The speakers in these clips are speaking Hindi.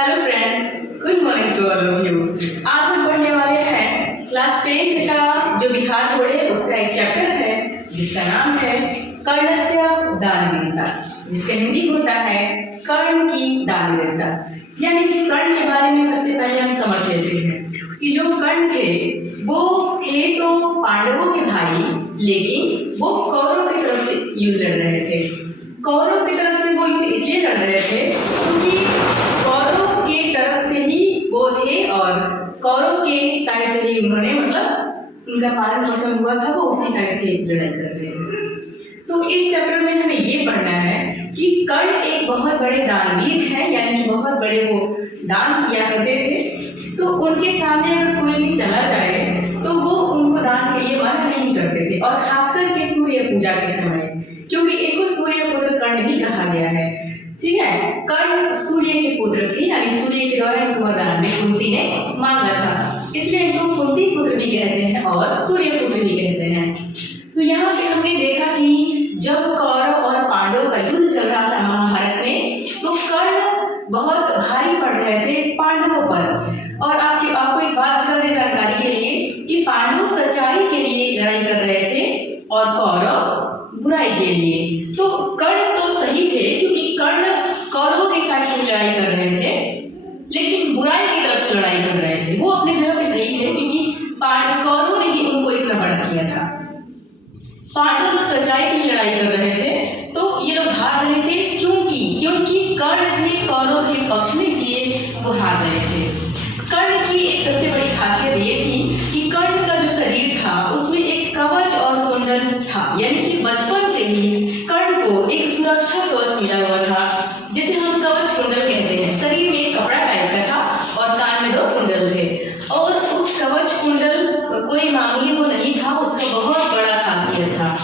Hello friends, good morning to all of you. आज हम पढ़ने वाले हैं क्लास 10 का जो बिहार बोर्ड है उसका एक चैप्टर है जिसका नाम है कर्णस्य दानवीरता, जिसका हिंदी होता है कर्ण की दानवीरता। यानी कि कर्ण के बारे में सबसे पहले हम समझ लेते हैं कि जो कर्ण थे वो थे तो पांडवों के भाई, लेकिन वो कौरवों की तरफ से युद्ध लड़ रहे थे। कौरवों की तरफ से वो युद्ध इसलिए लड़ रहे थे क्योंकि कौरव के तरफ से ही वो थे और कौरव के साइड से ही उन्होंने मतलब उनका पालन पोषण हुआ था, वो उसी साइड से लड़ाई कर रहे थे। तो इस चैप्टर में हमें ये पढ़ना है कि कर्ण एक बहुत बड़े दानवीर हैं, यानी कि बहुत बड़े वो दान किया करते थे। तो उनके सामने अगर कोई भी चला जाए तो वो उनको दान के लिए मना नहीं करते थे, और खासकर के सूर्य पूजा के समय, क्योंकि एक को सूर्य पुत्र कर्ण भी कहा गया है। ठीक है, कर्ण सूर्य के पुत्र थे, यानी सूर्य के द्वारा इनको वरदान में कुंती ने मांगा था, इसलिए इनको कुंती पुत्र भी कहते हैं और सूर्य पुत्र भी कहते हैं। तो यहाँ पे हमने देखा कि जब कौरव और पांडव का युद्ध चल रहा था महाभारत में, तो कर्ण बहुत भारी पड़ रहे थे पांडवों पर। और आपको एक बात बता दें जानकारी के लिए कि पांडव सच्चाई के लिए लड़ाई कर रहे थे और कौरव बुराई के लिए। तो कर्ण तो सही थे क्योंकि कर्ण कौरवों के साथ से लड़ाई कर रहे थे, लेकिन बुराई की तरफ से लड़ाई कर रहे थे। वो अपनी जगह पे सही थे क्योंकि कौरवों ने ही उनको इतना बड़ा किया था। पांडव लोग सच्चाई की लड़ाई कर रहे थे, तो ये लोग हार रहे थे क्योंकि कर्ण थे कौरवों के पक्ष में, इसलिए वो हार रहे थे। कर्ण की एक सबसे बड़ी खासियत ये थी कि कर्ण का जो शरीर था उसमें एक कवच और कुंडल था, यानी कि बचपन से ही कर्ण को एक सुरक्षा कवच मिला हुआ था, जिसे हम कवच कुंडल कहते हैं। शरीर में एक कपड़ा टाइप का था और कान में 2 कुंडल थे, और उस कवच कुंडल कोई मामूली वो नहीं था, उसका बहुत बड़ा खासियत था।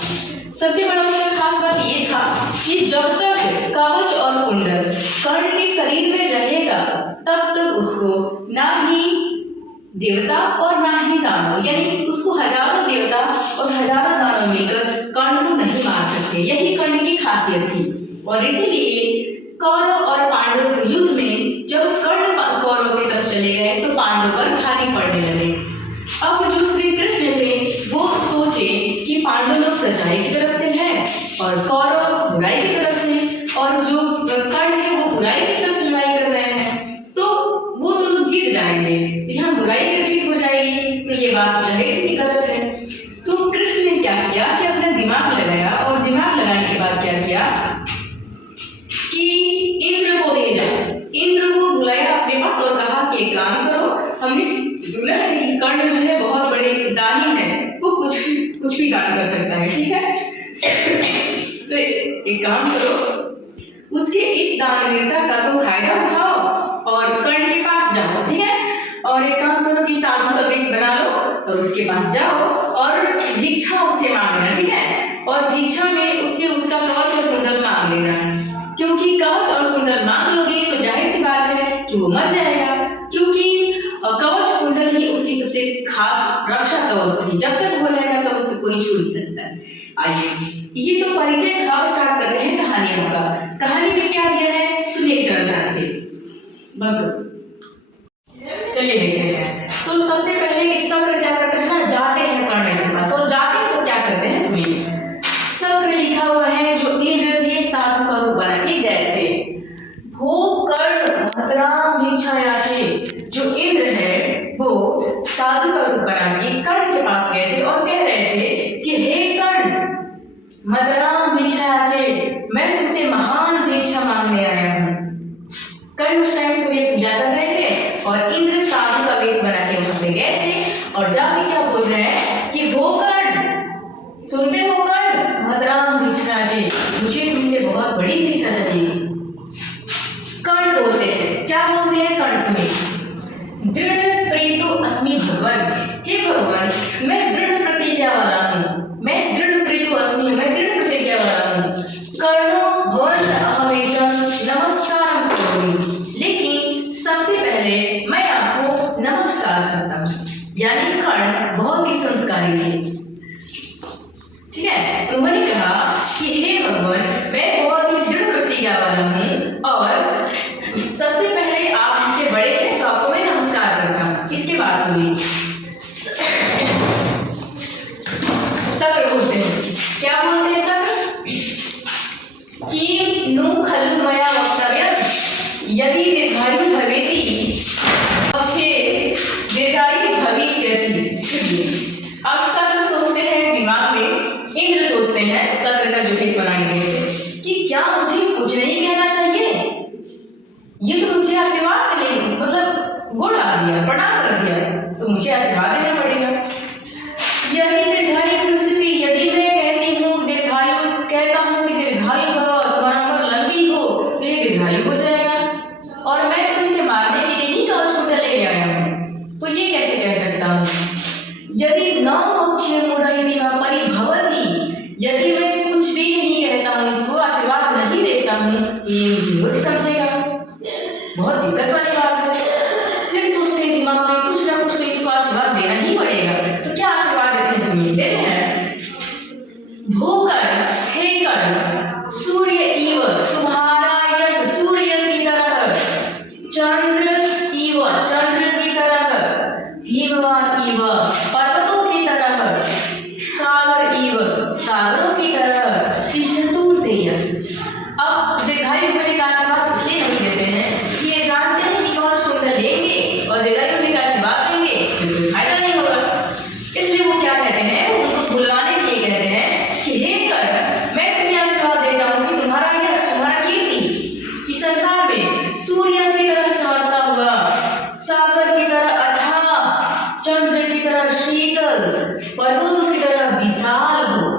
सबसे बड़ा उसका खास बात ये था कि जब तक कवच और कुंडल कर्ण के शरीर में रहेगा तब तक उसको ना ही देवता और ना ही दानव, यानी उसको हजारों देवता और हजारों दानव मिलकर कर्ण को नहीं मार सकते। यही कर्ण की खासियत थी, और इसीलिए कौरव और पांडव के युद्ध में जब कर्ण कौरव की तरफ चले गए तो पांडव पर भारी पड़ने लगे। अब जो श्री कृष्ण थे वो सोचे कि पांडव लोग सच्चाई की तरफ से हैं और कौरव बुराई की तरफ से, और जो कर्ण है वो बुराई की तरफ से लड़ाई कर रहे हैं, तो वो तो लोग जीत जाएंगे, यहाँ बुराई की जीत हो जाएगी, तो ये बात जाहिर सी गलत है। तो कृष्ण ने क्या किया कि अपना दिमाग लगाया, और दिमाग लगाने के बाद क्या किया कि इंद्र को भेजा। इंद्र को बुलाया अपने पास और कहा कि एक काम करो, हमने सुना है कि कर्ण जो है बहुत बड़े दानी है, वो कुछ भी दान कर सकता है, ठीक है। तो एक काम करो, उसके इस दानवीरता का तो फायदा उठाओ और कर्ण के पास जाओ, ठीक है। और एक काम करो कि साधु का वेश बना लो और उसके पास जाओ और भिक्षा उससे मांग लेना, ठीक है। और भिक्षा में उससे उसका कवच और कुंडल मांग लेना, क्योंकि कवच और कुंडल मांग लोगे तो जाहिर सी बात है कि वो मर जाएगा, क्योंकि कवच कुंडल ही उसकी सबसे खास रक्षा कवच थी। जब तक वो रहेगा तब उसे कोई छू नहीं सकता है। आइए ये तो परिचय भाव स्टार्ट करते हैं कहानियों का। कहानी में क्या दिया है सुनिए जरा ध्यान से। चलिए देखते हैं। तो सबसे पहले इस शक्र क्या करते हैं ना, जाते हैं कर्ण के पास, और जाते हैं तो क्या करते हैं सुनिए। शक्र लिखा हुआ है जो इंद्र थे साधु का रूप बना के गए थे। भो कर्ण महतराम भिक्षा याचे, जो इंद्र है वो साधु का रूप बना के कर्ण के पास गए थे और कह रहे थे कि हे कर्ण महतराम भिक्षा याचे, मैं तुमसे महान भिक्षा मांगने आया हूँ। कर्ण उस टाइम सूर्य पूजा कर रहे थे और इंद्र साधु का वेश बना के वहां पे गए थे, और जाके क्या बोल रहे हैं कि वो कर्ण, सुनते हो कर्ण महतराम भिक्षा याचे, मुझे तुमसे बहुत बड़ी भिक्षा चाहिए। कर्ण बोलते हैं, क्या बोलते हैं कर्ण सुनिए। दृढ़ प्रीतो अस्मि भगवान, हे भगवान मैं दृढ़ प्रतिज्ञा वाला हूँ, मैं दृढ़ प्रीतो अस्मि, मैं दृढ़ प्रतिज्ञा वाला हूँ। कर्णो भवन् अहमेशा नमस्कार करोमि, लेकिन सबसे पहले मैं आपको नमस्कार करता हूँ। यानी कर्ण बहुत ही संस्कारी थे, ठीक है। उन्होंने कहा कि हे भगवान मैं बहुत ही दृढ़ प्रतिज्ञा वाला हूँ, और सबसे पहले आप सुनिए। शक्र बोलते हैं, क्या बोलते हैं शक्र? कि नु खलु मया वक्तव्य यदि दीर्घायु भवेति पक्षे दीर्घायु भविष्यति। अब शक्र सोचते हैं दिमाग में, इंद्र सोचते हैं शक्र का ज्योतिष बनाने के लिए कि क्या मुझे कुछ नहीं कहना चाहिए, ये तो मुझे आशीर्वाद नहीं, मतलब गुण ला दिया, प्रणाम कर दिया, तो मुझे आशीर्वाद देना पड़ेगा। यदि दीर्घायु भविष्यति, यदि मैं कहती हूँ दीर्घायु, कहता हूँ कि दीर्घायु भव, तुम्हारा उम्र लंबी हो, तो ये दीर्घायु हो जाएगा, और मैं तो इसे मारने के लिए ही कवच कुंडल ले आया हूँ, तो ये कैसे कह सकता हूँ? यदि न मोक्ष्य मूढ़यति वा परिभवति, यदि मैं कुछ भी नहीं कहता हूँ, इसको आशीर्वाद नहीं देता हूँ, ये मुझे बुरा समझेगा, बहुत दिक्कत वाली बात है। फिर सोचते हैं दिमाग में कुछ ना कुछ तो इसको आशीर्वाद देना ही पड़ेगा, तो क्या आशीर्वाद देते हैं सुनिए। देते हैं, भूकर्ण हे कर्ण सूर्य इव, तुम्हारा यश सूर्य की तरह, चंद्र इव, चंद्र की तरह, हिमवान इव, पर्वतों की तरह, सागर इव, सागरों की तरह, चतुर्तेयस। अब दीर्घायु होने का आशीर्वाद इसलिए नहीं देते हैं कि ये जानते हैं कि कवच कुंडल देंगे और दीर्घायु होने का आशीर्वाद देंगे तो कोई फायदा नहीं होगा, इसलिए वो क्या कहते हैं, उनको बुलवाने के लिए कहते हैं कि हे कर्ण, मैं तुम्हें आशीर्वाद देता हूँ कि तुम्हारा यश, तुम्हारा कीर्ति इस संसार में सूर्य की तरह चमकता हुआ, सागर की तरह अथाह, चंद्र की तरह शीतल, पर्वतों की तरह विशाल हो।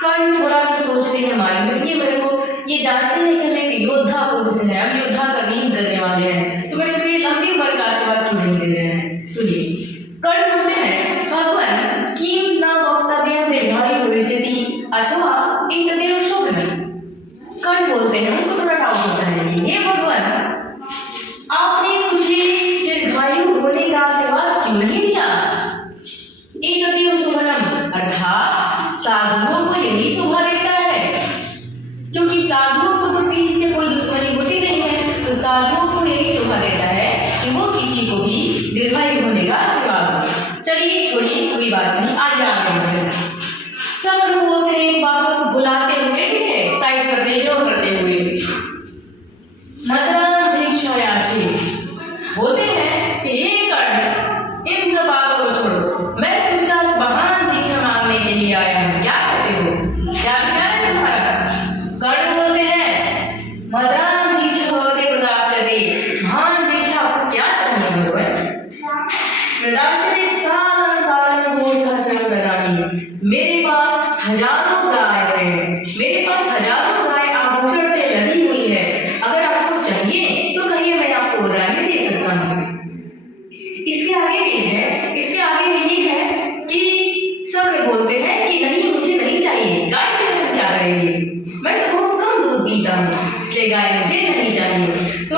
कर्ण थोड़ा सा सोचते हैं माइंड में, ये मेरे को, ये जानते हैं कि हम एक योद्धा पुरुष है, हम योद्धा का नींद करने वाले हैं, तो मेरे को ये लंबी उम्र का आशीर्वाद क्यों नहीं दे रहे हैं? सुनिए, कर्ण बोलते हैं, भगवान किम न वक्तव्यम दीर्घायु भविष्यति अथवा इतदेव शुभ्र। कर्ण बोलते हैं, उनको थोड़ा डाउट होता है कि हे भगवान, आपने मुझे दीर्घायु होने का आशीर्वाद क्यों नहीं दिया? एतदेव शुभम, अर्थात साधुओं को यही शोभा देता है, क्योंकि साधुओं को तो किसी से कोई दुश्मनी होती नहीं है, तो साधुओं को यही शोभा देता है कि वो किसी को भी दीर्घायु होने का आशीर्वाद दे। चलिए छोड़िए, कोई बात नहीं, आगे आगे बढ़ते हैं। शक्र बोलते हैं इस बातों को भुलाते हुए, ठीक है, साइड करते हुए, मदरा भिक्षायाचि बोलते हैं कि हे कर्ण, इन सब बातों को छोड़ो, मैं तुमसे आज महान भिक्षा मांगने के लिए आया हूँ, क्या कहते हो, क्या विचार है तुम्हारा? कर्ण बोलते हैं, मदरा भिक्षा भवते प्रदास्यते, महान भिक्षा आपको क्या चाहिए भगवान? प्रदास्यते साधन कारणं गोसहस्रं ददामि, मेरे पास हजारों गाय है, मेरे पास हजारों गाय आभूषण से लदी हुई है, अगर आपको चाहिए तो कहिए, मैं आपको उधार में दे सकता हूँ। इसके आगे भी है, इसके आगे भी ये है कि शक्र बोलते हैं कि नहीं, मुझे नहीं चाहिए, गाय लेकर हम क्या करेंगे, मैं तो बहुत कम दूध पीता हूँ, इसलिए गाय मुझे नहीं चाहिए। तो